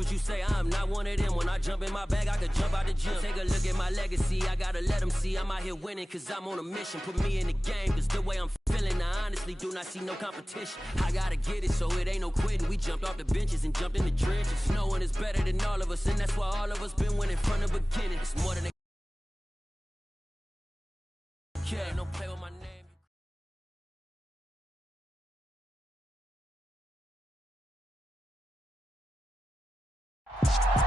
what you say. I'm not one of them. When I jump in my bag, I could jump out the gym. Take a look at my legacy. I gotta let them see I'm out here winning, cause I'm on a mission. Put me in the game, cause the way I'm feeling, I honestly do not see no competition. I gotta get it, so it ain't no quitting. We jumped off the benches and jumped in the trenches. No one is better than all of us, and that's why all of us been winning from the beginning. It's more than a yeah, don't play with my name.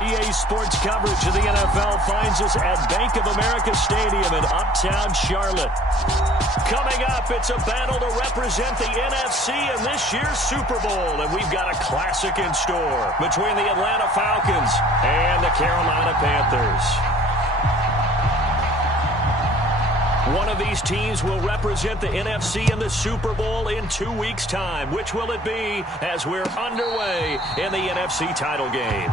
EA Sports coverage of the NFL finds us at Bank of America Stadium in Uptown Charlotte. Coming up, it's a battle to represent the NFC in this year's Super Bowl, and we've got a classic in store between the Atlanta Falcons and the Carolina Panthers. One of these teams will represent the NFC in the Super Bowl in 2 weeks' time. Which will it be as we're underway in the NFC title game?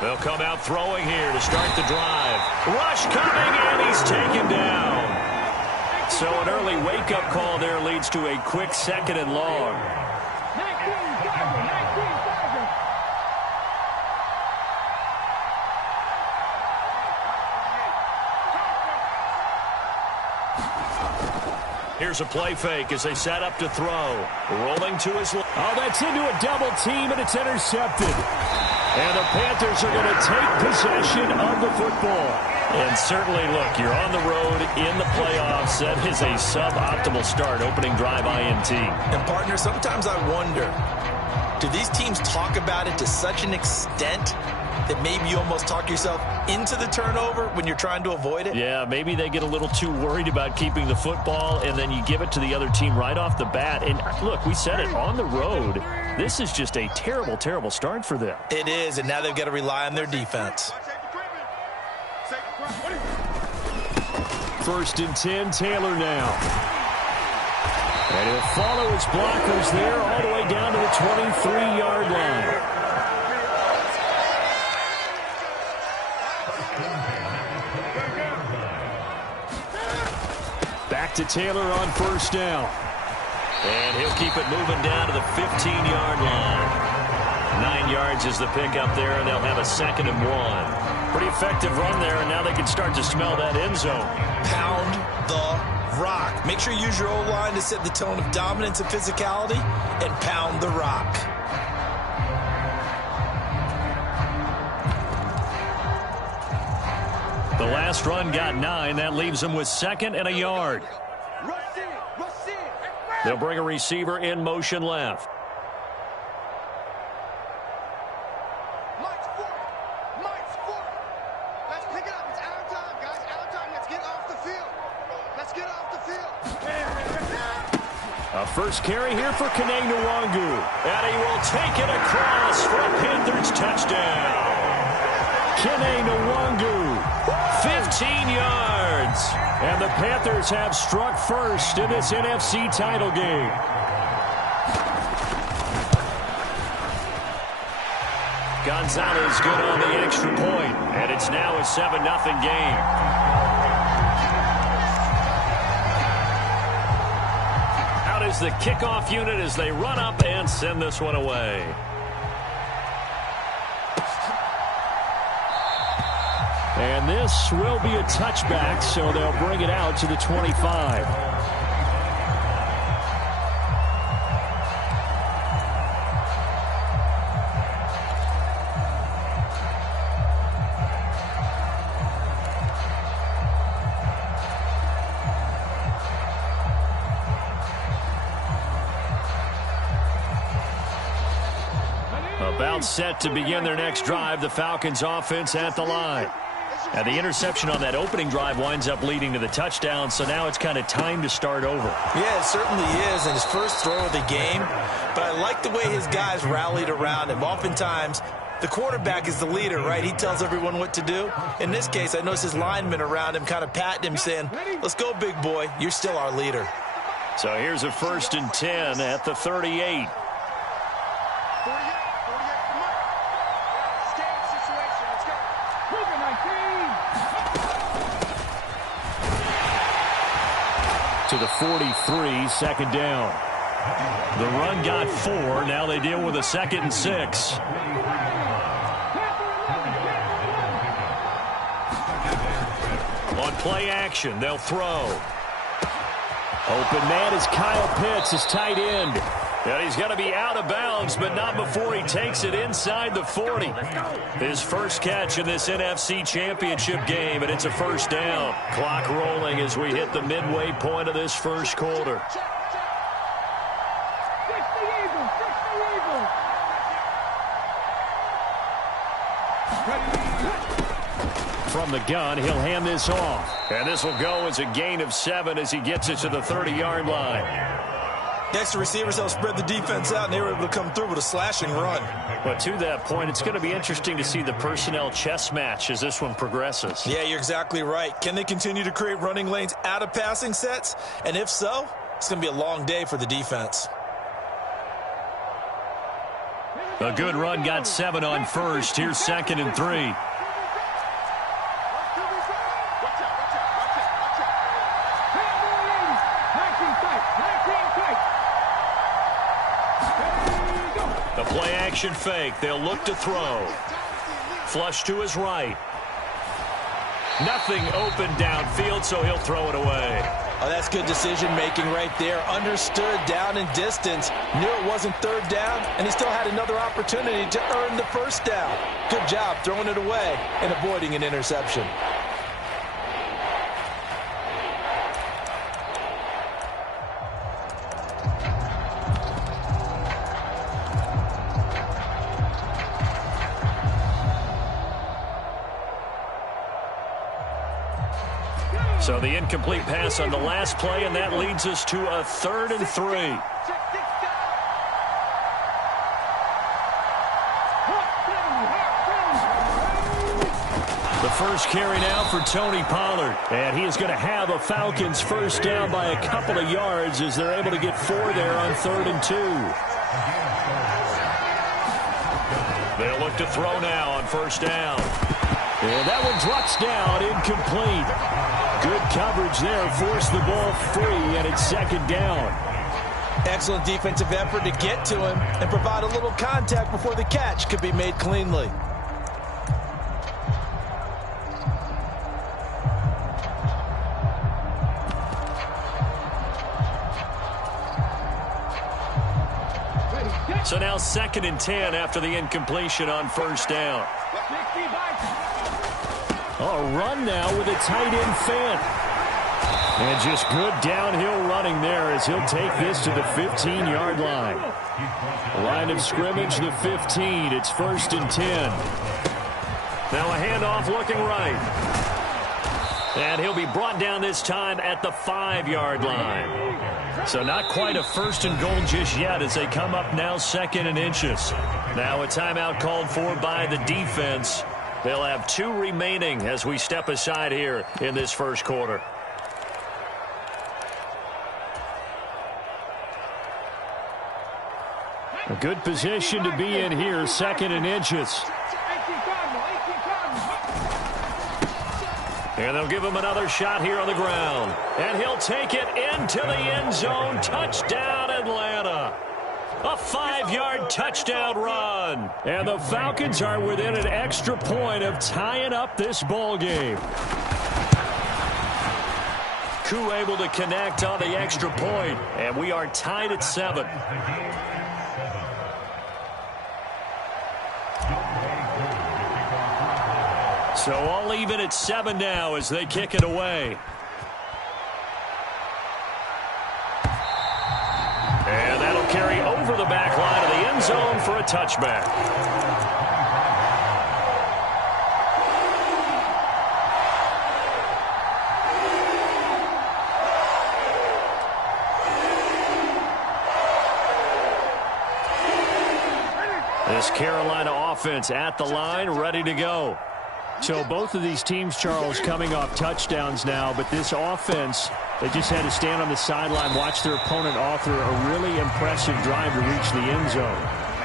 They'll come out throwing here to start the drive. Rush coming, and he's taken down. So an early wake-up call there leads to a quick 2nd and long. Here's a play fake as they set up to throw. Rolling to his left. Oh, that's into a double team, and it's intercepted. And the Panthers are going to take possession of the football. And certainly, look, you're on the road in the playoffs. That is a suboptimal start, opening drive INT. And, partner, sometimes I wonder, do these teams talk about it to such an extent that maybe you almost talk yourself into the turnover when you're trying to avoid it? Yeah, maybe they get a little too worried about keeping the football, and then you give it to the other team right off the bat. And, look, we said it, on the road, this is just a terrible, terrible start for them. It is, and now they've got to rely on their defense. 1st and 10, Taylor now. And he'll follow his blockers there all the way down to the 23-yard line. Back to Taylor on 1st down. And he'll keep it moving down to the 15-yard line. 9 yards is the pickup there, and they'll have a 2nd and 1. Pretty effective run there, and now they can start to smell that end zone. Pound the rock. Make sure you use your O-line to set the tone of dominance and physicality, and pound the rock. The last run got 9. That leaves them with 2nd and a yard. They'll bring a receiver in motion left. Let's pick it up. It's our time, guys. Our time. Let's get off the field. Let's get off the field. A first carry here for Kene Nwangu. And he will take it across for a Panthers touchdown. Kene Nwangu, 15 yards. And the Panthers have struck first in this NFC title game. Gonzalez good on the extra point, and it's now a 7-0 game. Out is the kickoff unit as they run up and send this one away. And this will be a touchback, so they'll bring it out to the 25. About set to begin their next drive. The Falcons offense at the line. And the interception on that opening drive winds up leading to the touchdown, so now it's kind of time to start over. Yeah, it certainly is, and his first throw of the game. But I like the way his guys rallied around him. Oftentimes, the quarterback is the leader, right? He tells everyone what to do. In this case, I noticed his linemen around him kind of patting him, saying, let's go, big boy. You're still our leader. So here's a 1st and 10 at the 38. To the 43, second down. The run got 4. Now they deal with a 2nd and 6. On play action, they'll throw. Open man is Kyle Pitts, his tight end. And he's going to be out of bounds, but not before he takes it inside the 40. His first catch in this NFC Championship game, and it's a 1st down. Clock rolling as we hit the midway point of this first quarter. From the gun, he'll hand this off. And this will go as a gain of 7 as he gets it to the 30-yard line. Next, the receivers helped spread the defense out, and they were able to come through with a slashing run. But to that point, it's going to be interesting to see the personnel chess match as this one progresses. Yeah, you're exactly right. Can they continue to create running lanes out of passing sets? And if so, it's going to be a long day for the defense. A good run got 7 on first. Here's 2nd and 3. The play action fake. They'll look to throw. Flush to his right. Nothing open downfield, so he'll throw it away. Oh, that's good decision-making right there. Understood down and distance. Knew it wasn't 3rd down, and he still had another opportunity to earn the 1st down. Good job throwing it away and avoiding an interception. So the incomplete pass on the last play, and that leads us to a 3rd and 3. The first carry now for Tony Pollard. And he is going to have a Falcons 1st down by a couple of yards as they're able to get 4 there on 3rd and 2. They'll look to throw now on 1st down. And that one drops down, incomplete. Good coverage there, forced the ball free, and it's 2nd down. Excellent defensive effort to get to him and provide a little contact before the catch could be made cleanly. So now 2nd and 10 after the incompletion on 1st down. A run now with a tight end Fant. And just good downhill running there as he'll take this to the 15-yard line. Line of scrimmage, the 15. It's 1st and 10. Now a handoff looking right. And he'll be brought down this time at the 5-yard line. So not quite a 1st and goal just yet as they come up now 2nd and inches. Now a timeout called for by the defense. They'll have 2 remaining as we step aside here in this first quarter. A good position to be in here, 2nd and inches. And they'll give him another shot here on the ground. And he'll take it into the end zone. Touchdown, Atlanta. A 5-yard touchdown run. And the Falcons are within an extra point of tying up this ball game. Koo able to connect on the extra point. And we are tied at 7. So all even at 7 now as they kick it away. And that'll carry over the back line of the end zone for a touchback. This Carolina offense at the line, ready to go. So both of these teams, Charles, coming off touchdowns now, but this offense, they just had to stand on the sideline, watch their opponent author a really impressive drive to reach the end zone.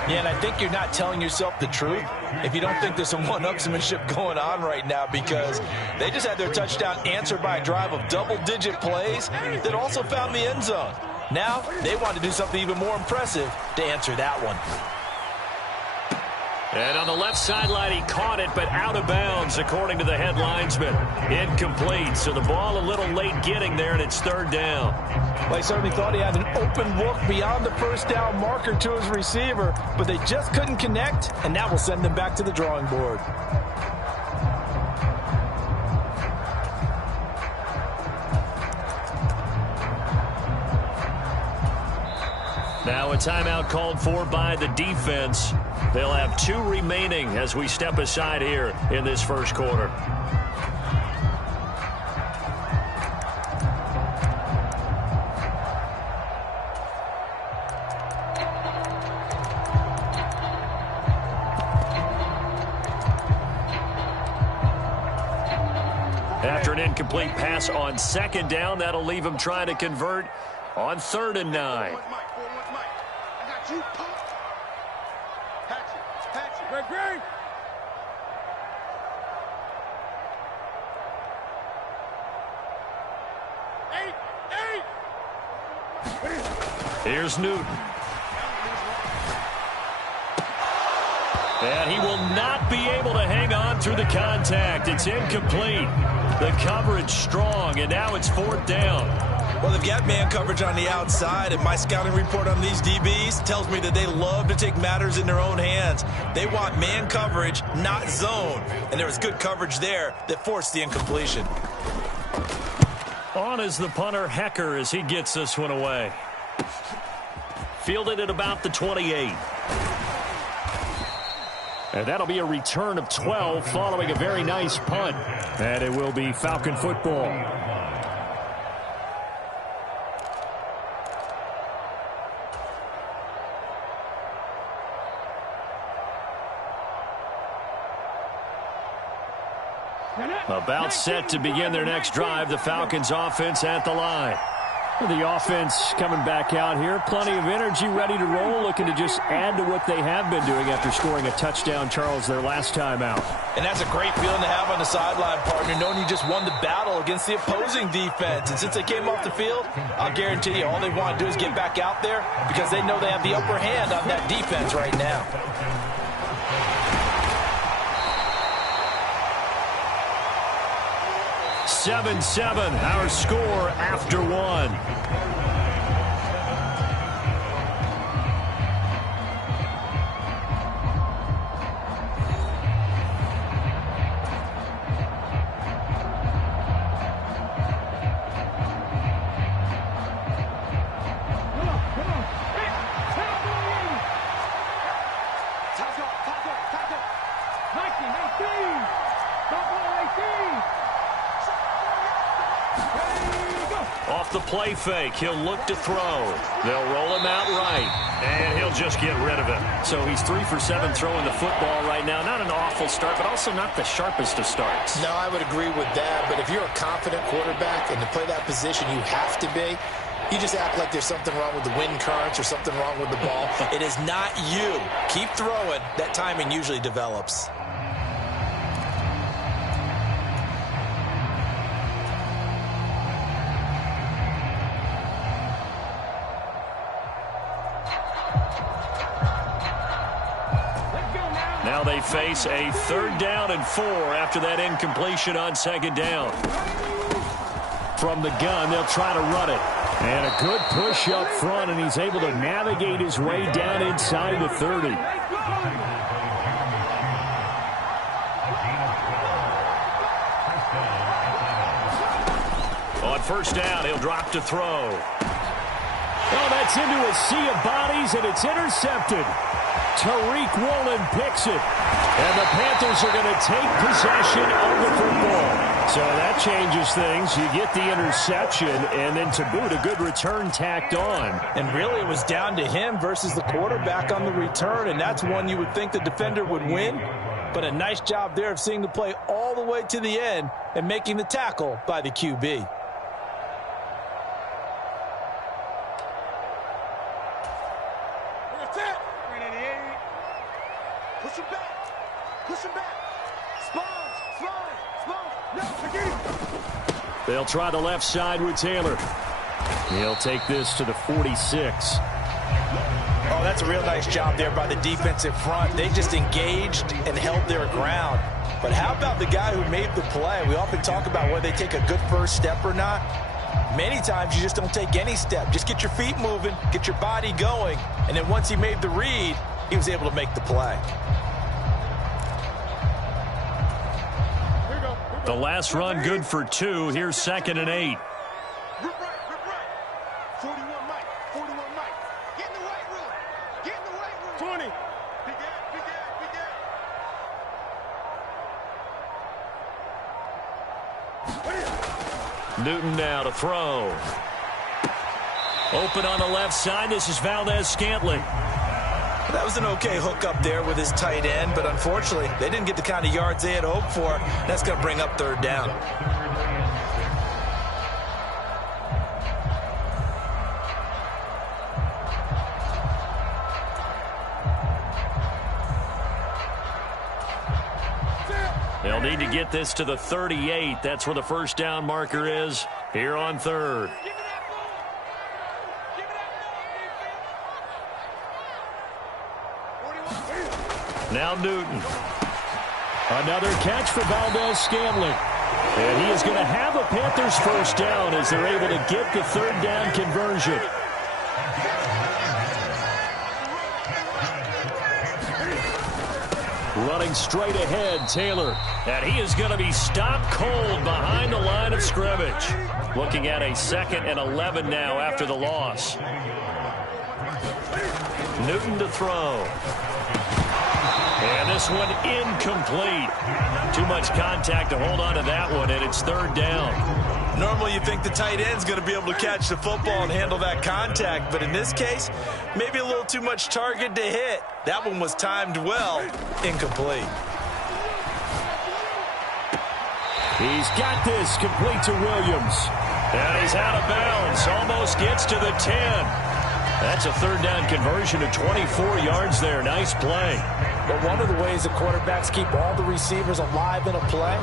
Yeah, and I think you're not telling yourself the truth if you don't think there's some one-upsmanship going on right now, because they just had their touchdown answered by a drive of double-digit plays that also found the end zone. Now they want to do something even more impressive to answer that one. And on the left sideline, he caught it, but out of bounds, according to the head linesman. Incomplete, so the ball a little late getting there, and it's third down. Well, he certainly thought he had an open look beyond the first down marker to his receiver, but they just couldn't connect, and that will send them back to the drawing board. Now a timeout called for by the defense. They'll have 2 remaining as we step aside here in this first quarter. After an incomplete pass on second down, that'll leave him trying to convert on 3rd and 9. Here's Newton. And he will not be able to hang on through the contact. It's incomplete. The coverage strong, and now it's 4th down. Well, they've got man coverage on the outside, and my scouting report on these DBs tells me that they love to take matters in their own hands. They want man coverage, not zone. And there was good coverage there that forced the incompletion. On is the punter, Hecker, as he gets this one away. Fielded at about the 28. And that'll be a return of 12 following a very nice punt. And it will be Falcon football. About set to begin their next drive, the Falcons offense at the line. The offense coming back out here. Plenty of energy, ready to roll, looking to just add to what they have been doing after scoring a touchdown, Charles, their last time out. And that's a great feeling to have on the sideline, partner, knowing you just won the battle against the opposing defense. And since they came off the field, I'll guarantee you all they want to do is get back out there because they know they have the upper hand on that defense right now. Seven, our score after 1. The play fake. He'll look to throw. They'll roll him out right, and he'll just get rid of it. So he's 3 for 7 throwing the football right now. Not an awful start, but also not the sharpest of starts. No, I would agree with that. But if you're a confident quarterback and to play that position, you have to be. You just act like there's something wrong with the wind currents or something wrong with the ball. It is not you. Keep throwing. That timing usually develops. Now they face a 3rd down and 4 after that incompletion on 2nd down. From the gun, they'll try to run it. And a good push up front, and he's able to navigate his way down inside the 30. On 1st down, he'll drop to throw. Oh, that's into a sea of bodies, and it's intercepted. Tariq Woolen picks it. And the Panthers are going to take possession of the football. So that changes things. You get the interception, and then to boot, a good return tacked on. And really, it was down to him versus the quarterback on the return, and that's one you would think the defender would win. But a nice job there of seeing the play all the way to the end and making the tackle by the QB. Push him back. Push him back. Slide. No, forget him. They'll try the left side with Taylor. He'll take this to the 46. Oh, that's a real nice job there by the defensive front. They just engaged and held their ground. But how about the guy who made the play? We often talk about whether they take a good first step or not. Many times you just don't take any step. Just get your feet moving, get your body going, and then once he made the read, he was able to make the play. The last run good for 2. Here's 2nd and 8. Rip right. 41 Mike. Get in the weight room. 20. Big gap. Newton now to throw. Open on the left side. This is Valdez-Scantling. That was an okay hookup there with his tight end, but unfortunately, they didn't get the kind of yards they had hoped for. That's going to bring up 3rd down. They'll need to get this to the 38. That's where the first down marker is here on 3rd. Now Newton. Another catch for Valdez-Scantling. And he is going to have a Panthers first down as they're able to get the 3rd down conversion. Running straight ahead, Taylor. And he is going to be stopped cold behind the line of scrimmage. Looking at a 2nd and 11 now after the loss. Newton to throw. And this one incomplete. Too much contact to hold on to that one, and it's 3rd down. Normally you think the tight end's going to be able to catch the football and handle that contact, but in this case, maybe a little too much target to hit. That one was timed well, incomplete. He's got this complete to Williams. And he's out of bounds, almost gets to the 10. That's a 3rd down conversion of 24 yards there. Nice play. But one of the ways the quarterbacks keep all the receivers alive in a play,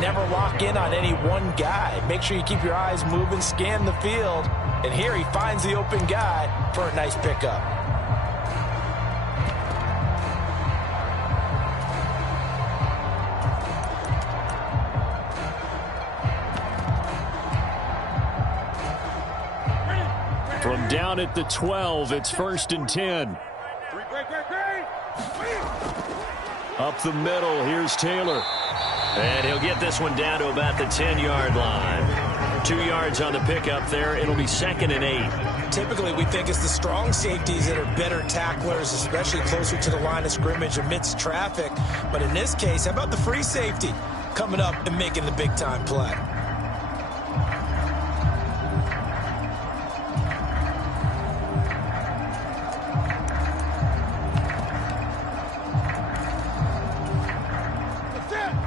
never lock in on any one guy. Make sure you keep your eyes moving, scan the field, and here he finds the open guy for a nice pickup. From down at the 12, it's 1st and 10. Up the middle, here's Taylor. And he'll get this one down to about the 10-yard line. 2 yards on the pickup there. It'll be 2nd and 8. Typically, we think it's the strong safeties that are better tacklers, especially closer to the line of scrimmage amidst traffic. But in this case, how about the free safety coming up and making the big-time play?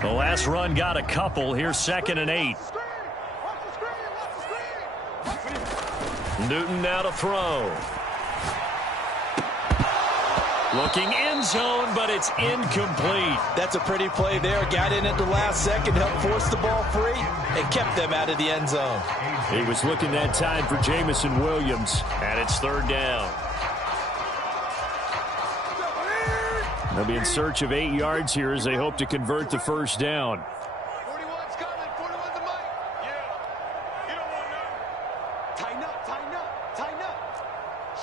The last run got a couple. Here's 2nd and 8. Newton now to throw. Looking end zone, but it's incomplete. That's a pretty play there. Got in at the last second, helped force the ball free, and kept them out of the end zone. He was looking that time for Jamison Williams, and it's 3rd down. They'll be in search of 8 yards here as they hope to convert the first down. 41's coming. 41's the mic. Yeah. You don't want none. Tighten up.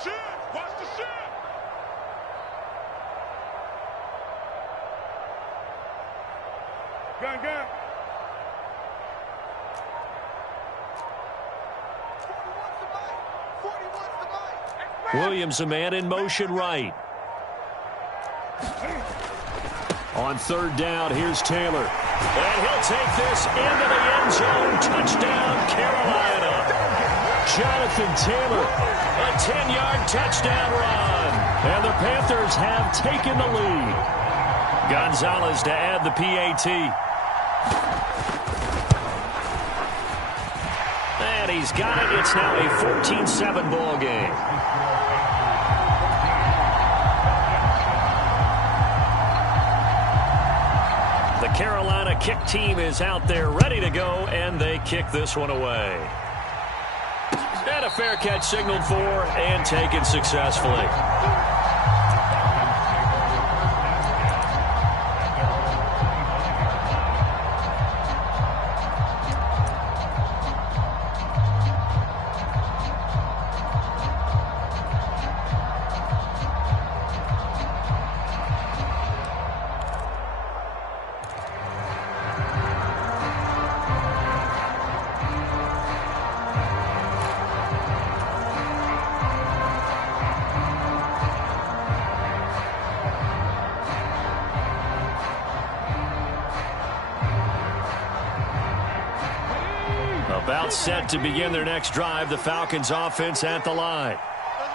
Shit. Watch the shit. Gun. 41's the mic. Williams, a man in motion right. On 3rd down, here's Taylor. And he'll take this into the end end zone. Touchdown, Carolina. Jonathan Taylor, a 10-yard touchdown run. And the Panthers have taken the lead. Gonzalez to add the PAT. And he's got it. It's now a 14-7 ball game. The Carolina kick team is out there ready to go, and they kick this one away. And a fair catch signaled for and taken successfully. About set to begin their next drive, the Falcons offense at the line.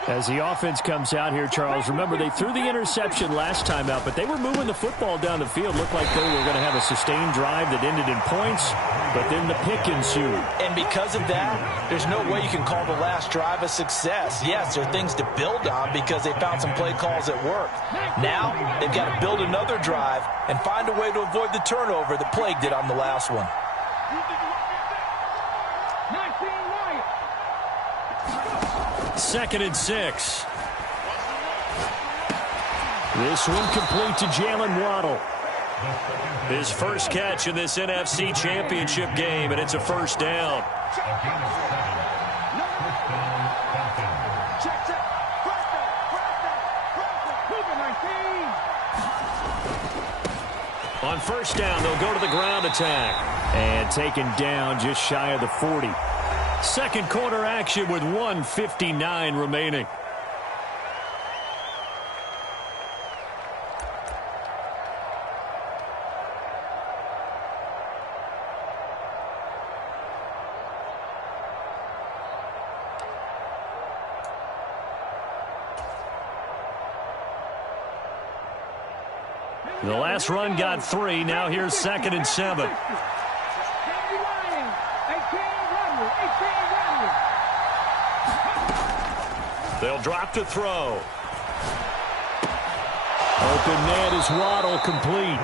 As the offense comes out here, Charles, remember they threw the interception last time out, but they were moving the football down the field. Looked like they were going to have a sustained drive that ended in points, but then the pick ensued. And because of that, there's no way you can call the last drive a success. Yes, there are things to build on because they found some play calls that work. Now, they've got to build another drive and find a way to avoid the turnover that plagued it on the last one. Second and 6. This one complete to Jalen Waddle. His first catch in this NFC Championship game, and it's a first down. On first down, they'll go to the ground attack. And taken down just shy of the 40. Second quarter action with 1:59 remaining. The last run got 3. Now here's second and 7. They'll drop to throw. Open man is Waddle, complete.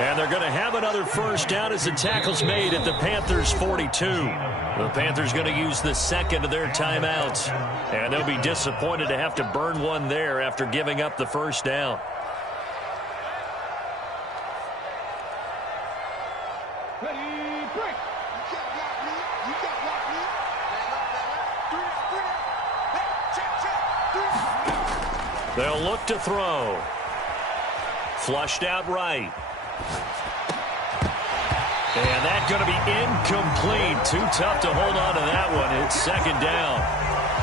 And they're going to have another first down as the tackle's made at the Panthers' 42. The Panthers going to use the second of their timeouts. And they'll be disappointed to have to burn one there after giving up the first down. They'll look to throw. Flushed out right. And that's going to be incomplete. Too tough to hold on to that one. It's second down.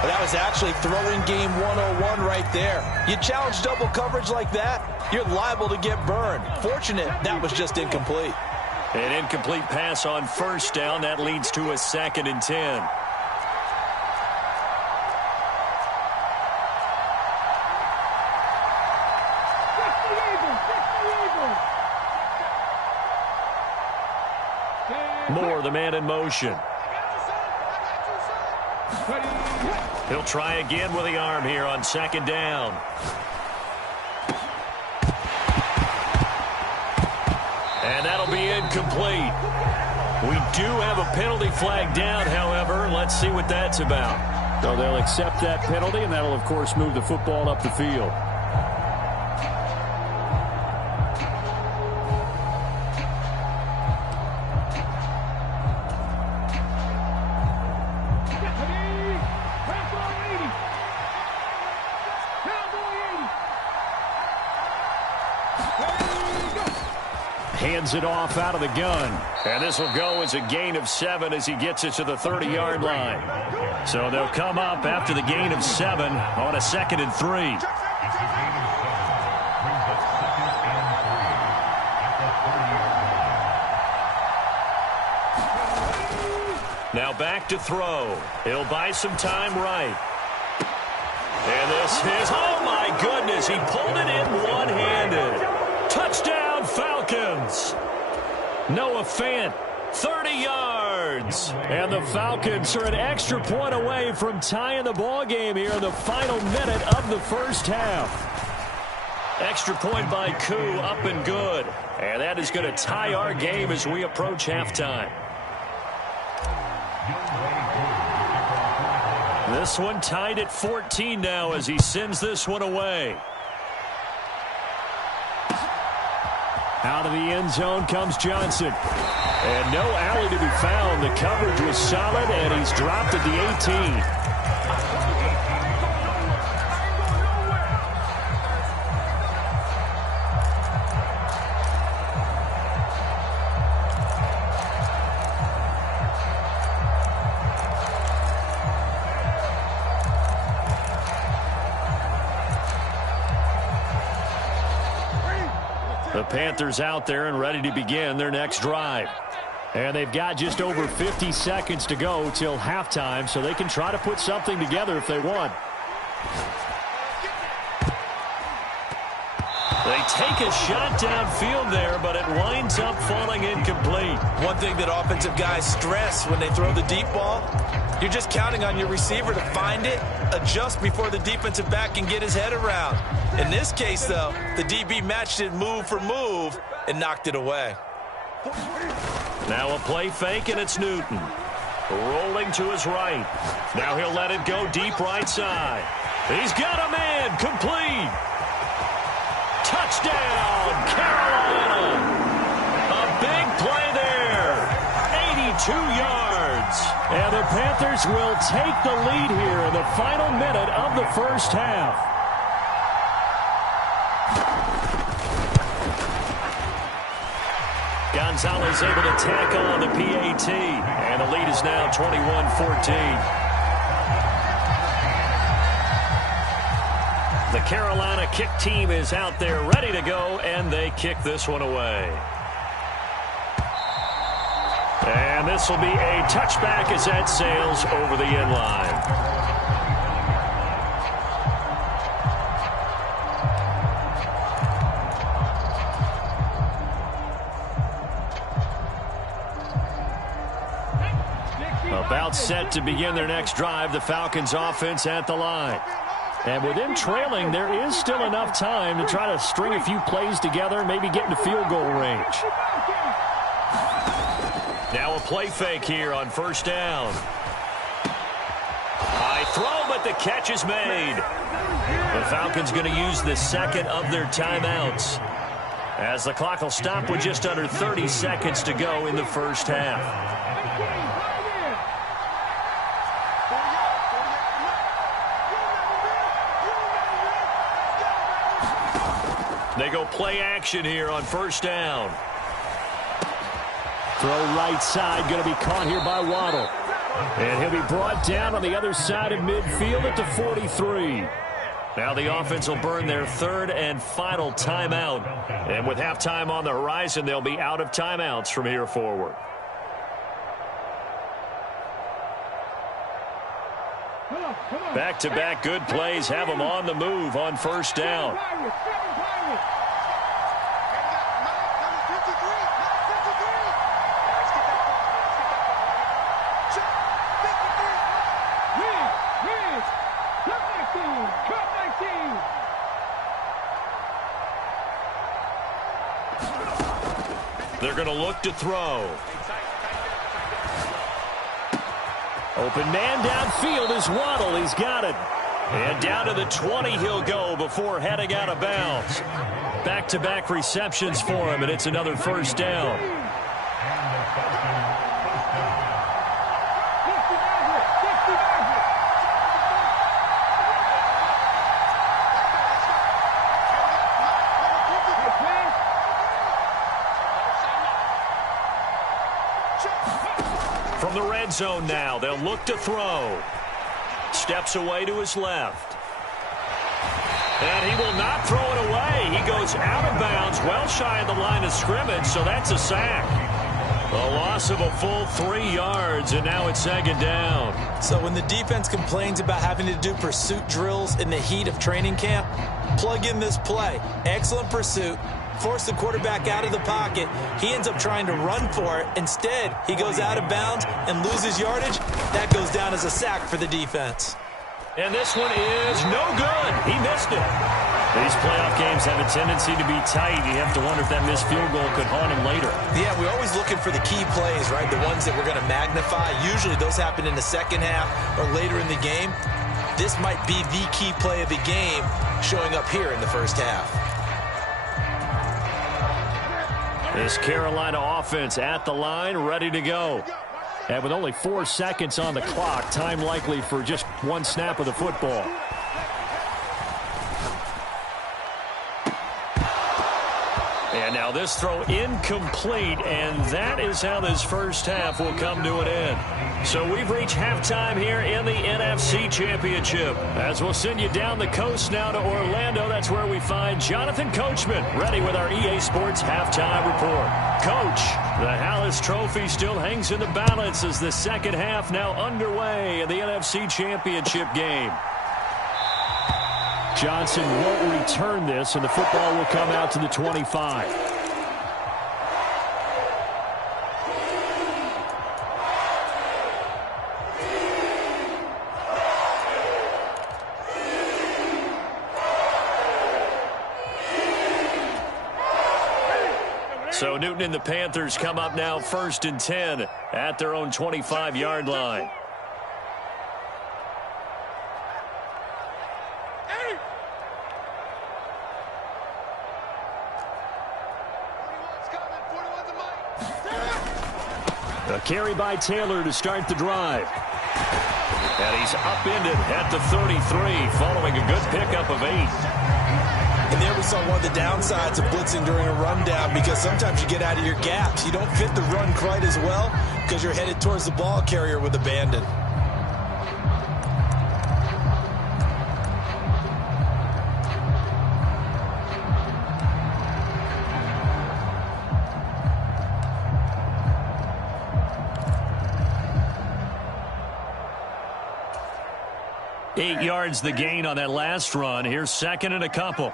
That was actually throwing game 101 right there. You challenge double coverage like that, you're liable to get burned. Fortunate that was just incomplete. An incomplete pass on first down. That leads to a second and 10. Moore, the man in motion. He'll try again with the arm here on second down. And that'll be incomplete. We do have a penalty flag down, however. Let's see what that's about. So they'll accept that penalty, and that'll, of course, move the football up the field. Hands it off out of the gun. And this will go as a gain of 7 as he gets it to the 30-yard line. So they'll come up after the gain of 7 on a second and 3. Now back to throw. He'll buy some time right. And this is, oh my goodness, he pulled it in one-handed. Touchdown, Falcons. Noah Fant, 30 yards. And the Falcons are an extra point away from tying the ball game here in the final minute of the first half. Extra point by Koo, up and good. And that is going to tie our game as we approach halftime. This one tied at 14 now as he sends this one away. Out of the end zone comes Johnson. And no alley to be found. The coverage was solid, and he's dropped at the 18. The Panthers out there and ready to begin their next drive. And they've got just over 50 seconds to go till halftime, so they can try to put something together if they want. They take a shot downfield there, but it winds up falling incomplete. One thing that offensive guys stress when they throw the deep ball, you're just counting on your receiver to find it, adjust before the defensive back can get his head around. In this case, though, the DB matched it move for move and knocked it away. Now a play fake, and it's Newton. Rolling to his right. Now he'll let it go deep right side. He's got a man, complete. Touchdown, Carolina. A big play there. 82 yards. And the Panthers will take the lead here in the final minute of the first half. Gonzalez able to tack on the PAT. And the lead is now 21-14. The Carolina kick team is out there ready to go, and they kick this one away. And this will be a touchback as that sails over the end line. About set to begin their next drive, the Falcons offense at the line. And with them trailing, there is still enough time to try to string a few plays together and maybe get into field goal range. Now a play fake here on first down. High throw, but the catch is made. The Falcons going to use the second of their timeouts, as the clock will stop with just under 30 seconds to go in the first half. They go play action here on first down. Throw right side, going to be caught here by Waddle. And he'll be brought down on the other side of midfield at the 43. Now the offense will burn their third and final timeout. And with halftime on the horizon, they'll be out of timeouts from here forward. Back-to-back good plays have them on the move on first down. They're going to look to throw. Open man downfield is Waddle. He's got it. And down to the 20 he'll go before heading out of bounds. Back-to-back receptions for him, and it's another first down. From the red zone now, they'll look to throw. Steps away to his left. And he will not throw it away. He goes out of bounds, well shy of the line of scrimmage, so that's a sack. A loss of a full 3 yards, and now it's second down. So when the defense complains about having to do pursuit drills in the heat of training camp, plug in this play. Excellent pursuit. Force the quarterback out of the pocket. He ends up trying to run for it. Instead, he goes out of bounds and loses yardage. That goes down as a sack for the defense. And this one is no good. He missed it. These playoff games have a tendency to be tight. You have to wonder if that missed field goal could haunt him later. Yeah, we're always looking for the key plays, right? The ones that we're going to magnify. Usually those happen in the second half or later in the game. This might be the key play of the game showing up here in the first half. This Carolina offense at the line, ready to go. And with only 4 seconds on the clock, time likely for just one snap of the football. And now this throw incomplete, and that is how this first half will come to an end. So we've reached halftime here in the NFC Championship. As we'll send you down the coast now to Orlando, that's where we find Jonathan Coachman, ready with our EA Sports Halftime Report. Coach, the Hallis Trophy still hangs in the balance as the second half now underway in the NFC Championship game. Johnson won't return this, and the football will come out to the 25. So Newton and the Panthers come up now 1st and 10 at their own 25-yard line. A carry by Taylor to start the drive. And he's upended at the 33 following a good pickup of 8. And there we saw one of the downsides of blitzing during a rundown, because sometimes you get out of your gaps. You don't fit the run quite as well because you're headed towards the ball carrier with abandon. Eight yards the gain on that last run. Here's second and a couple.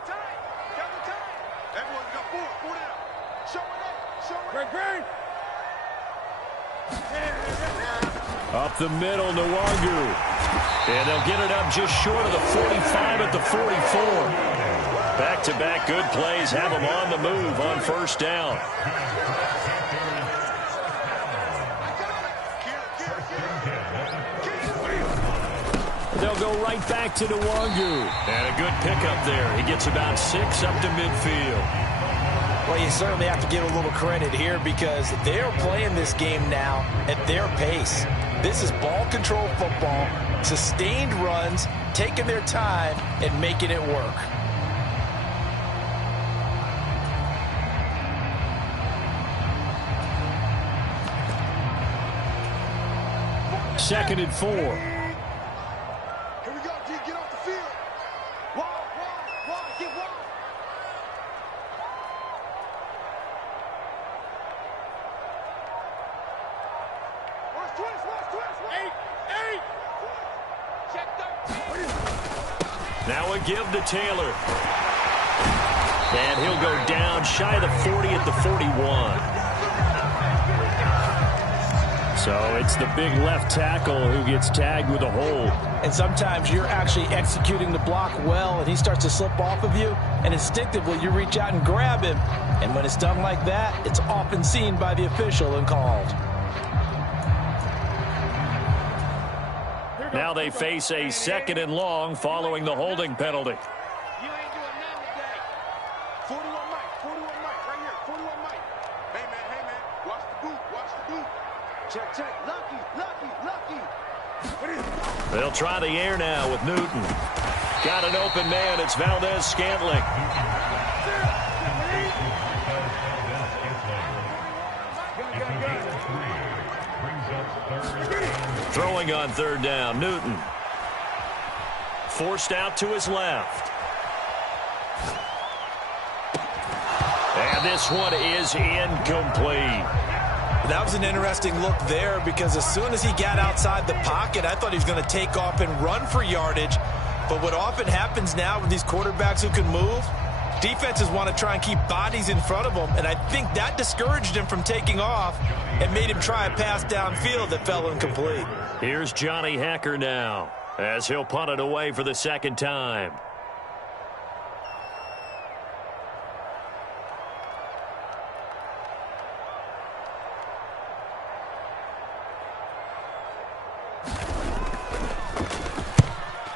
Up the middle, Nwangu. And they'll get it up just short of the 45 at the 44. Back-to-back good plays have them on the move on first down. They'll go right back to Nwangu. And a good pickup there. He gets about 6 up to midfield. Well, you certainly have to give a little credit here because they're playing this game now at their pace. This is ball control football, sustained runs, taking their time and making it work. Second and 4. Now a give to Taylor. And he'll go down shy of the 40 at the 41. So it's the big left tackle who gets tagged with a hold. And sometimes you're actually executing the block well, and he starts to slip off of you, and instinctively you reach out and grab him. And when it's done like that, it's often seen by the official and called. Now they face a second and long following the holding penalty. You ain't doing nothing today. 41 Mike, right here, 41 Mike. Hey, man, watch the boot. Check. Lucky. They'll try the air now with Newton. Got an open man, it's Valdez-Scantling. Throwing on third down, Newton. Forced out to his left. And this one is incomplete. That was an interesting look there because as soon as he got outside the pocket, I thought he was going to take off and run for yardage. But what often happens now with these quarterbacks who can move, defenses want to try and keep bodies in front of them, and I think that discouraged him from taking off and made him try a pass downfield that fell incomplete. Here's Johnny Hacker now as he'll punt it away for the second time.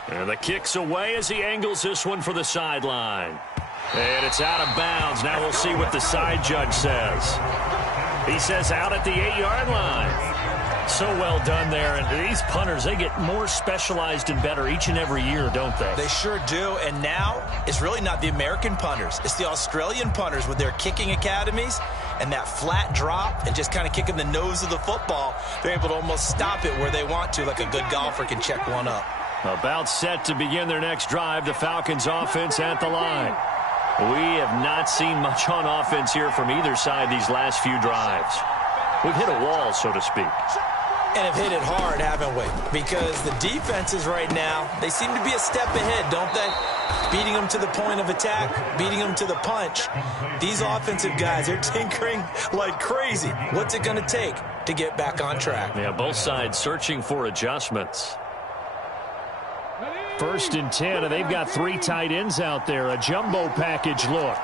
And the kick's away as he angles this one for the sideline. And it's out of bounds. Now we'll see what the side judge says. He says out at the 8-yard line. So well done there. And these punters, they get more specialized and better each and every year, don't they? They sure do. And now it's really not the American punters. It's the Australian punters with their kicking academies and that flat drop and just kind of kicking the nose of the football. They're able to almost stop it where they want to, like a good golfer can check one up. About set to begin their next drive, the Falcons offense at the line. We have not seen much on offense here from either side these last few drives. We've hit a wall, so to speak. And have hit it hard, haven't we? Because the defenses right now, they seem to be a step ahead, don't they? Beating them to the point of attack, beating them to the punch. These offensive guys, they're tinkering like crazy. What's it going to take to get back on track? Yeah, both sides searching for adjustments. 1st and 10, and they've got 3 tight ends out there. A jumbo package look.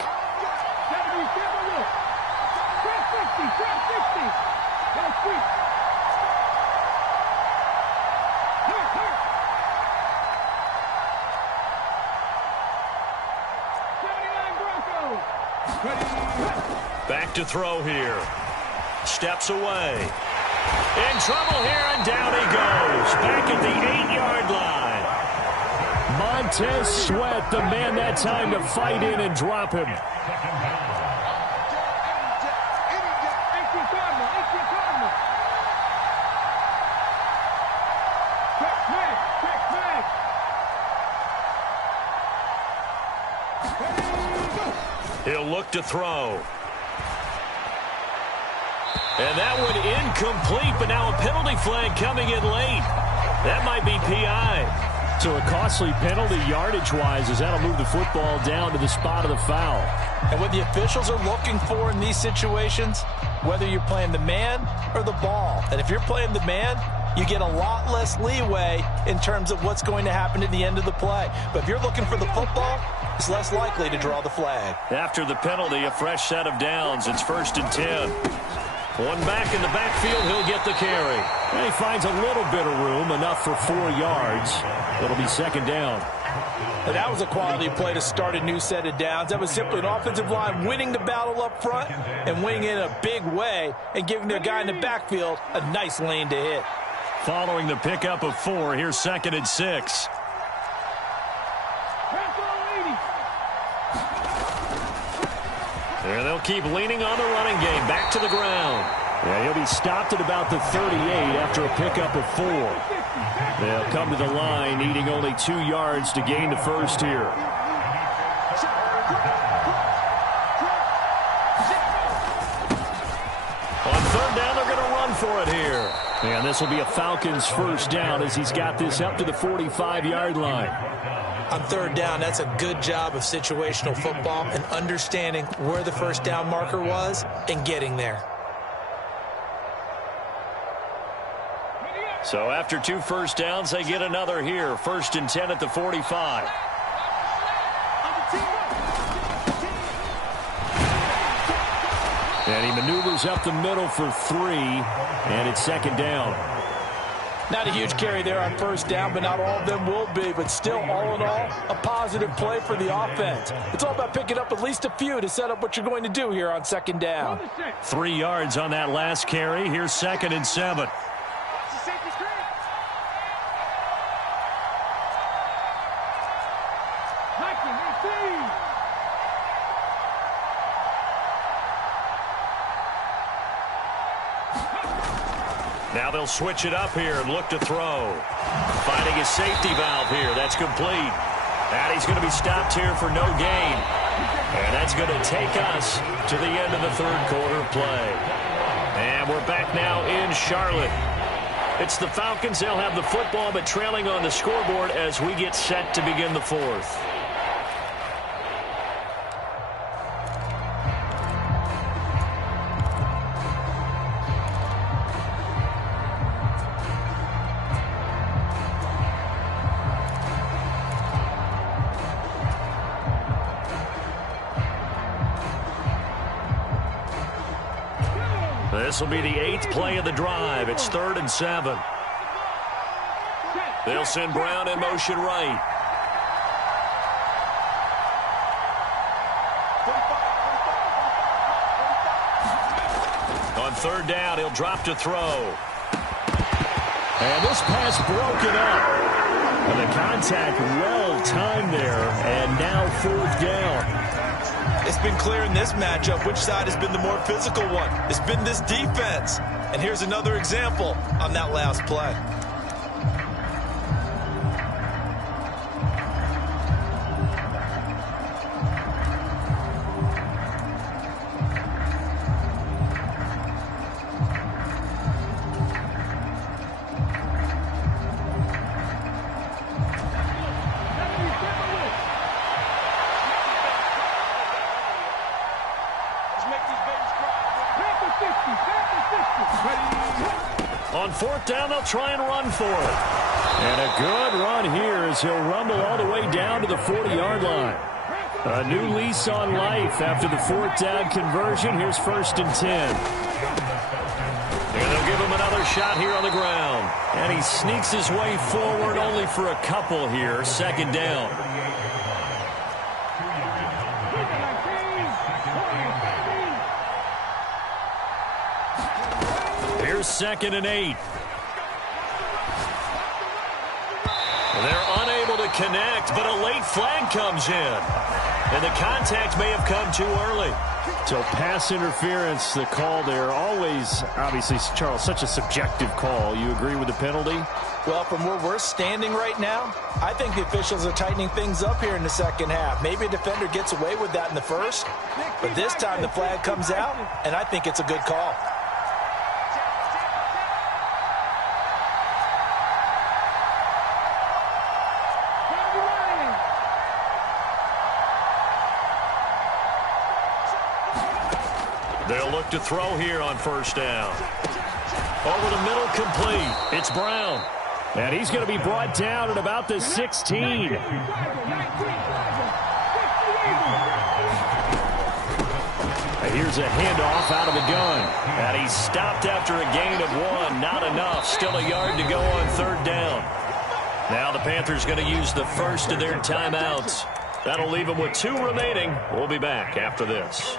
Back to throw here. Steps away. In trouble here, and down he goes. Back at the 8-yard line. Montez Sweat, the man that time to fight in and drop him. He'll look to throw. And that one incomplete, but now a penalty flag coming in late. That might be PI. So a costly penalty yardage-wise as that'll move the football down to the spot of the foul. And what the officials are looking for in these situations, whether you're playing the man or the ball. And if you're playing the man, you get a lot less leeway in terms of what's going to happen at the end of the play. But if you're looking for the football, it's less likely to draw the flag. After the penalty, a fresh set of downs. It's 1st and 10. One back in the backfield, he'll get the carry. And he finds a little bit of room, enough for 4 yards. It'll be 2nd down. But that was a quality play to start a new set of downs. That was simply an offensive line winning the battle up front and winning in a big way and giving their guy in the backfield a nice lane to hit. Following the pickup of 4, here's 2nd and 6. And they'll keep leaning on the running game. Back to the ground. Yeah, he'll be stopped at about the 38 after a pickup of 4. They'll come to the line, needing only 2 yards to gain the first here. On 3rd down, they're going to run for it here. And this will be a Falcons first down as he's got this up to the 45-yard line. On 3rd down, that's a good job of situational football and understanding where the first down marker was and getting there. So after 2 first downs, they get another here. 1st and 10 at the 45. And he maneuvers up the middle for 3, and it's 2nd down. Not a huge carry there on 1st down, but not all of them will be. But still, all in all, a positive play for the offense. It's all about picking up at least a few to set up what you're going to do here on 2nd down. 3 yards on that last carry. Here's 2nd and 7. Now they'll switch it up here and look to throw. Finding his safety valve here. That's complete. And he's going to be stopped here for no gain. And that's going to take us to the end of the 3rd quarter of play. And we're back now in Charlotte. It's the Falcons. They'll have the football, but trailing on the scoreboard as we get set to begin the fourth. This will be the 8th play of the drive. It's 3rd and 7. They'll send Brown in motion right. On 3rd down, he'll drop to throw. And this pass broken up. And the contact well timed there. And now 4th down. It's been clear in this matchup which side has been the more physical one. It's been this defense. And here's another example on that last play. On 4th down, they'll try and run for it. And a good run here as he'll rumble all the way down to the 40-yard line. A new lease on life after the 4th down conversion. Here's 1st and 10. And they'll give him another shot here on the ground. And he sneaks his way forward only for a couple here. 2nd down. Here's 2nd and 8. They're unable to connect, but a late flag comes in. And the contact may have come too early. So pass interference, the call there. Always, obviously, Charles, such a subjective call. You agree with the penalty? Well, from where we're standing right now, I think the officials are tightening things up here in the second half. Maybe a defender gets away with that in the first, but this time the flag comes out, and I think it's a good call. They'll look to throw here on 1st down. Over the middle, complete. It's Brown. And he's going to be brought down at about the 16. Here's a handoff out of the gun. And he's stopped after a gain of 1. Not enough. Still a yard to go on 3rd down. Now the Panthers going to use the first of their timeouts. That'll leave them with 2 remaining. We'll be back after this.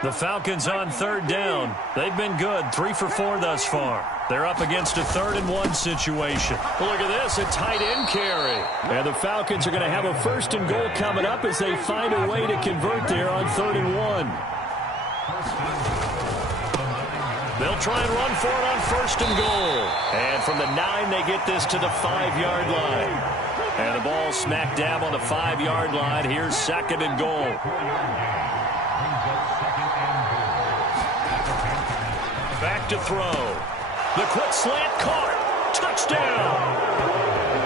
The Falcons on 3rd down. They've been good, 3 for 4 thus far. They're up against a 3rd and 1 situation. Well, look at this, a tight end carry. And the Falcons are going to have a 1st and goal coming up as they find a way to convert there on 3rd and 1. They'll try and run for it on 1st and goal. And from the 9, they get this to the 5-yard line. And the ball smack dab on the 5-yard line. Here's 2nd and goal. Back to throw. The quick slant caught. Touchdown.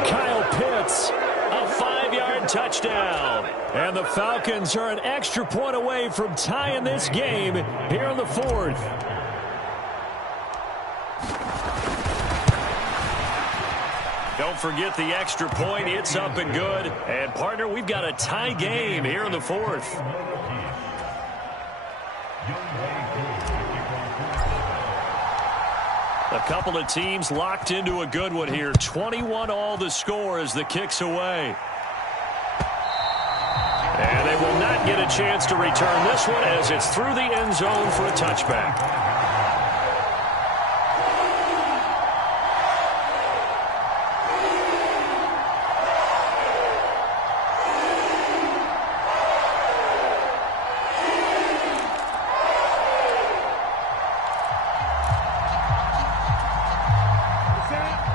Kyle Pitts. A 5-yard touchdown. And the Falcons are an extra point away from tying this game here in the 4th. Don't forget the extra point. It's up and good. And, partner, we've got a tie game here in the 4th. A couple of teams locked into a good one here. 21-all the score as the kick's away. And they will not get a chance to return this one as it's through the end zone for a touchback.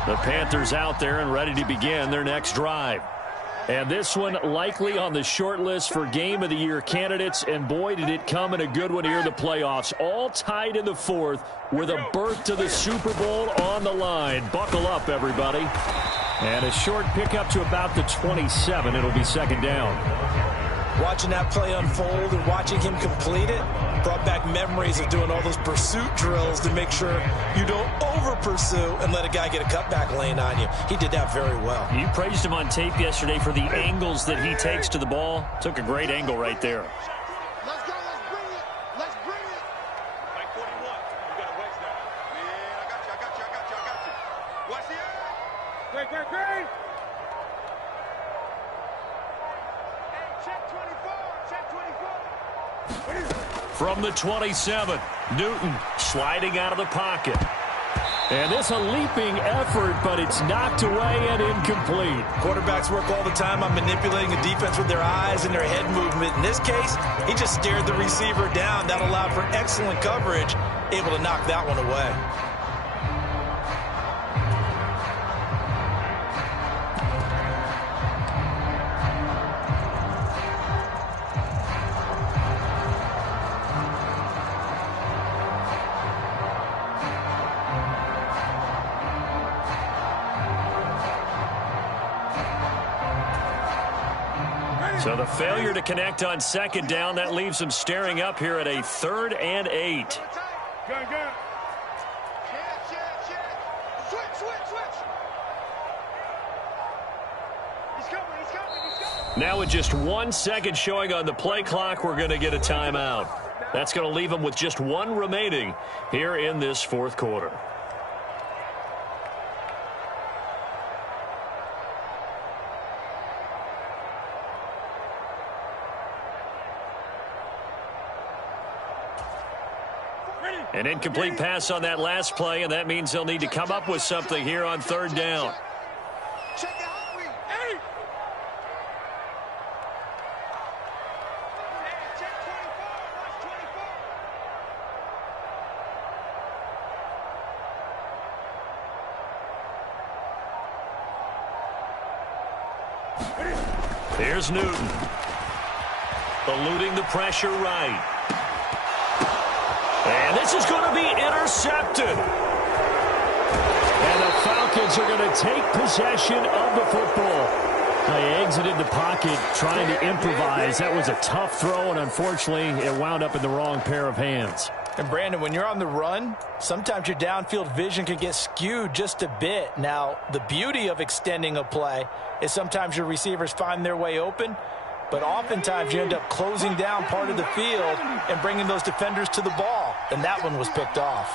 The Panthers out there and ready to begin their next drive. And this one likely on the short list for Game of the Year candidates. And boy, did it come in a good one here in the playoffs. All tied in the fourth with a berth to the Super Bowl on the line. Buckle up, everybody. And a short pickup to about the 27. It'll be second down. Watching that play unfold and watching him complete it brought back memories of doing all those pursuit drills to make sure you don't over-pursue and let a guy get a cutback lane on you. He did that very well. You praised him on tape yesterday for the angles that he takes to the ball. Took a great angle right there. Let's go. Let's bring it. Let's bring it. Like 41. You got to waste that. Yeah, I got you. Watch the end. Great. Check 24. Check 24. From the 27, Newton sliding out of the pocket. And it's a leaping effort, but it's knocked away and incomplete. Quarterbacks work all the time on manipulating a defense with their eyes and their head movement. In this case, he just stared the receiver down. That allowed for excellent coverage, able to knock that one away. So the failure to connect on second down, that leaves them staring up here at a 3rd and 8. Go. Check. Switch. He's coming. Now with just 1 second showing on the play clock, we're going to get a timeout. That's going to leave them with just 1 remaining here in this fourth quarter. An incomplete pass on that last play, and that means they'll need to come up with something here on 3rd down. Check it out. Hey. Check 24. Here's Newton. Eluding the pressure right. And this is going to be intercepted. And the Falcons are going to take possession of the football. They exited the pocket trying to improvise. That was a tough throw, and unfortunately, it wound up in the wrong pair of hands. And Brandon, when you're on the run, sometimes your downfield vision can get skewed just a bit. Now, the beauty of extending a play is sometimes your receivers find their way open, but oftentimes you end up closing down part of the field and bringing those defenders to the ball. And that one was picked off.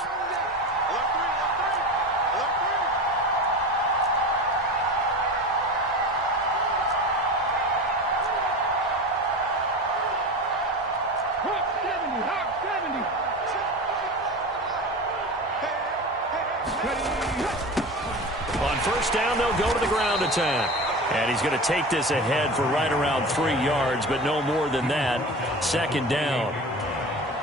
On 1st down, they'll go to the ground attack. And he's going to take this ahead for right around 3 yards, but no more than that. 2nd down.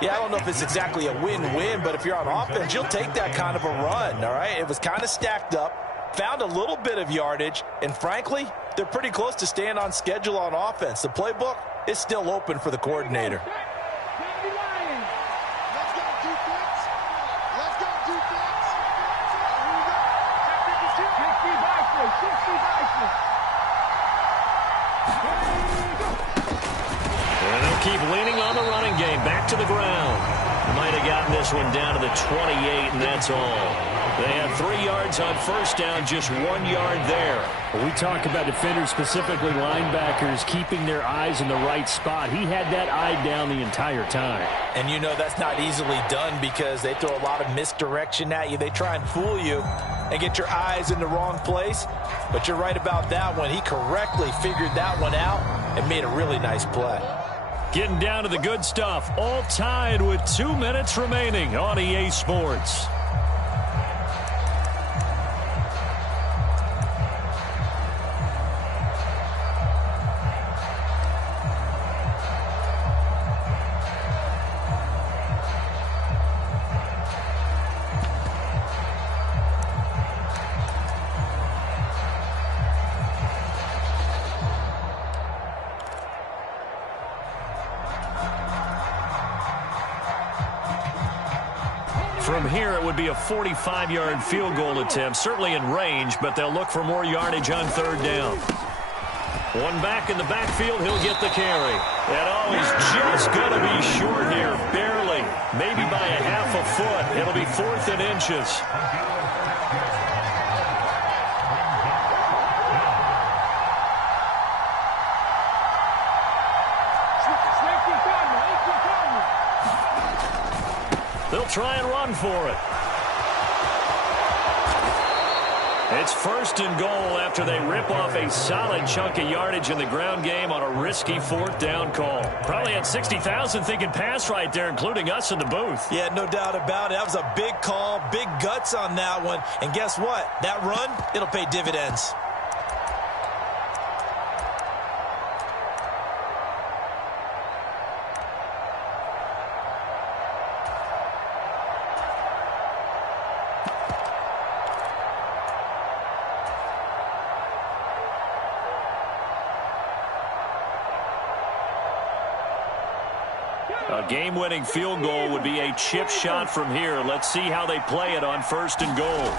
Yeah, I don't know if it's exactly a win-win, but if you're on offense, you'll take that kind of a run, all right? It was kind of stacked up, found a little bit of yardage, and frankly, they're pretty close to staying on schedule on offense. The playbook is still open for the coordinator. And they'll keep leaning on the running game. Back to the ground. Might have gotten this one down to the 28, and that's all. They had 3 yards on 1st down, just 1 yard there. When we talk about defenders, specifically linebackers, keeping their eyes in the right spot. He had that eye down the entire time. And you know that's not easily done because they throw a lot of misdirection at you. They try and fool you and get your eyes in the wrong place. But you're right about that one. He correctly figured that one out and made a really nice play. Getting down to the good stuff. All tied with 2 minutes remaining on EA Sports. From here, it would be a 45-yard field goal attempt, certainly in range, but they'll look for more yardage on third down. One back in the backfield, he'll get the carry. And he's just going to be short here, barely, maybe by a half a foot. It'll be 4th and inches. They'll try and run for it. It's 1st and goal after they rip off a solid chunk of yardage in the ground game on a risky 4th down call. Probably had 60,000 thinking pass right there, including us in the booth. Yeah, no doubt about it. That was a big call, big guts on that one. And guess what? That run, it'll pay dividends. A game-winning field goal would be a chip shot from here. Let's see how they play it on 1st and goal.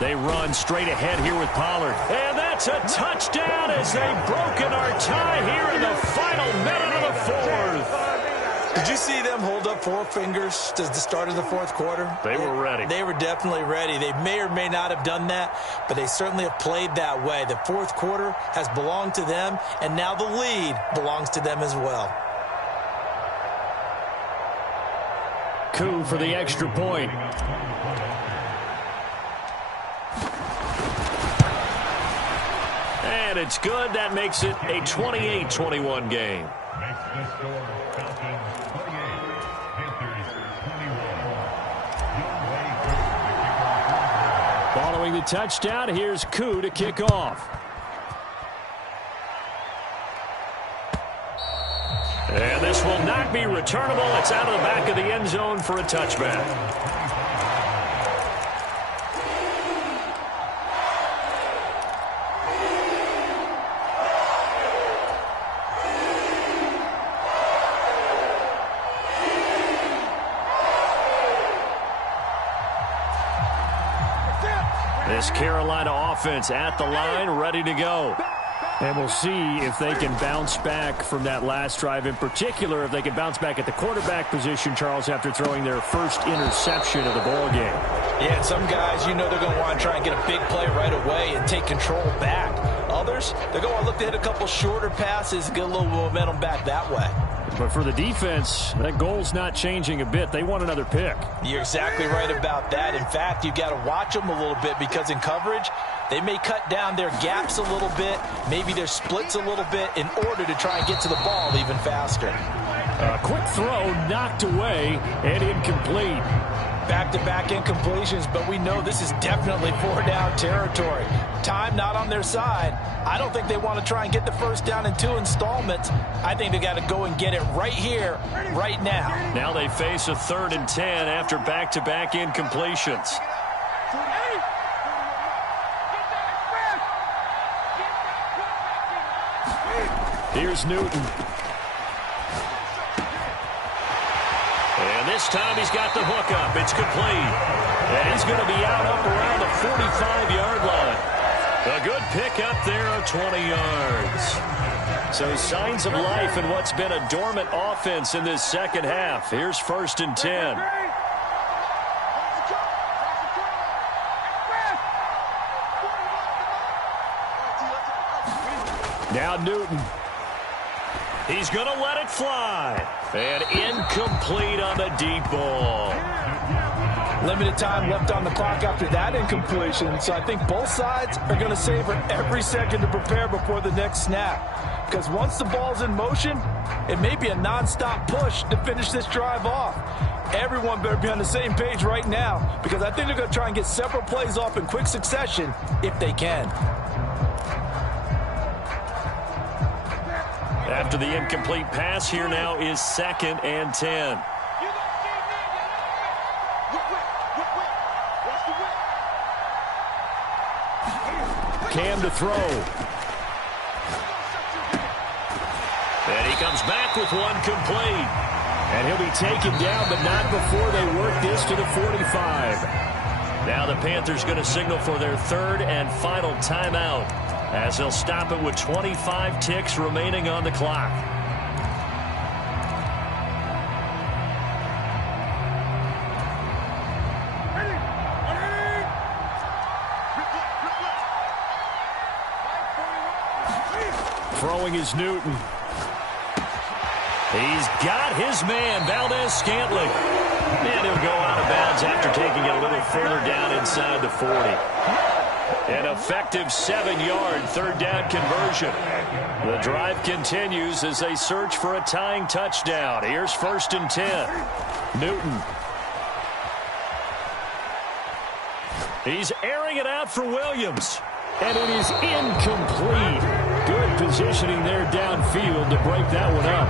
They run straight ahead here with Pollard. And that's a touchdown as they've broken our tie here in the final minute of the 4th. Did you see them hold up 4 fingers to the start of the 4th quarter? They were ready. They were definitely ready. They may or may not have done that, but they certainly have played that way. The 4th quarter has belonged to them, and now the lead belongs to them as well. Coup for the extra point. And it's good. That makes it a 28-21 game. Following the touchdown, here's Coup to kick off. And this will not be returnable. It's out of the back of the end zone for a touchback. This Carolina offense at the line, ready to go. And we'll see if they can bounce back from that last drive. In particular, if they can bounce back at the quarterback position, Charles, after throwing their first interception of the ball game. Yeah, and some guys, you know they're going to want to try and get a big play right away and take control back. Others, they're going to look to hit a couple shorter passes, get a little momentum back that way. But for the defense, that goal's not changing a bit. They want another pick. You're exactly right about that. In fact, you've got to watch them a little bit because in coverage, they may cut down their gaps a little bit, maybe their splits a little bit in order to try and get to the ball even faster. A quick throw knocked away and incomplete. Back-to-back incompletions, but we know this is definitely 4-down territory. Time not on their side. I don't think they want to try and get the first down in 2 installments. I think they got to go and get it right here, right now. Now they face a 3rd and 10 after back-to-back incompletions. Here's Newton. And this time he's got the hook up. It's complete. And he's going to be out up around the 45-yard line. A good pick up there of 20 yards. So signs of life in what's been a dormant offense in this second half. Here's 1st and 10. Now Newton. He's going to let it fly. And incomplete on the deep ball. Limited time left on the clock after that incompletion, so I think both sides are going to savor every second to prepare before the next snap. Because once the ball's in motion, it may be a nonstop push to finish this drive off. Everyone better be on the same page right now, because I think they're going to try and get several plays off in quick succession if they can. After the incomplete pass, here now is 2nd and 10. Cam to throw. And he comes back with one complete. And he'll be taken down, but not before they work this to the 45. Now the Panthers going to signal for their third and final timeout as they'll stop it with 25 ticks remaining on the clock. Throwing is Newton. He's got his man, Valdez-Scantling. And he'll go out of bounds after taking it a little further down inside the 40. An effective 7-yard third down conversion. The drive continues as they search for a tying touchdown. Here's 1st and 10. Newton. He's airing it out for Williams. And it is incomplete. Good positioning there downfield to break that one up.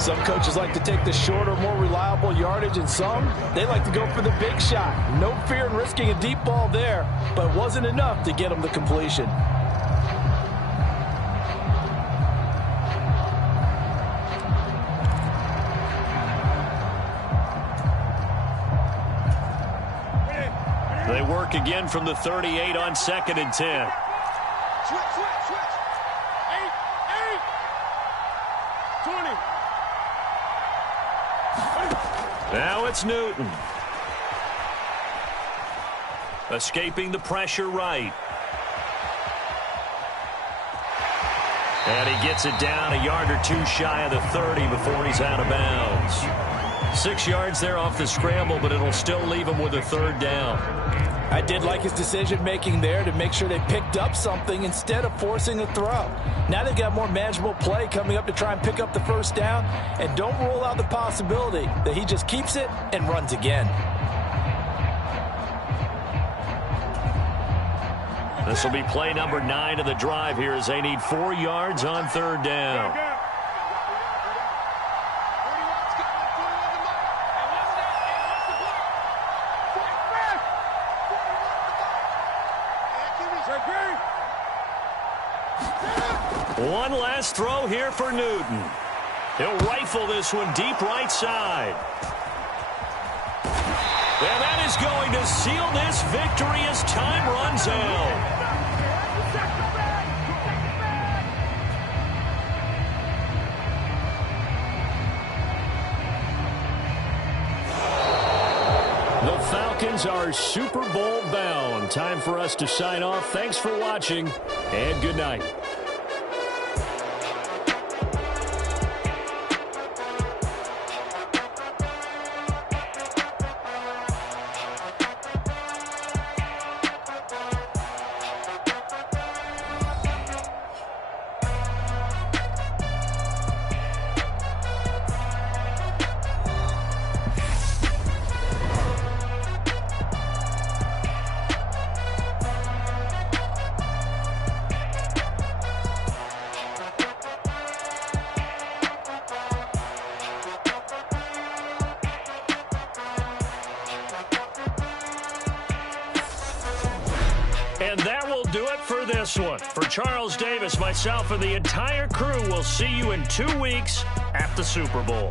Some coaches like to take the shorter, more reliable yardage, and some, they like to go for the big shot. No fear in risking a deep ball there, but it wasn't enough to get them the completion. They work again from the 38 on 2nd and 10. Switch. 8. 20. Now it's Newton. Escaping the pressure right. And he gets it down a yard or two shy of the 30 before he's out of bounds. 6 yards there off the scramble, but it'll still leave him with a third down. I did like his decision-making there to make sure they picked up something instead of forcing a throw. Now they've got more manageable play coming up to try and pick up the first down, and don't rule out the possibility that he just keeps it and runs again. This will be play number 9 of the drive here as they need 4 yards on third down. One last throw here for Newton. He'll rifle this one deep right side. And that is going to seal this victory as time runs out. The Falcons are Super Bowl bound. Time for us to sign off. Thanks for watching, and good night. And that will do it for this one. For Charles Davis, myself, and the entire crew, we'll see you in 2 weeks at the Super Bowl.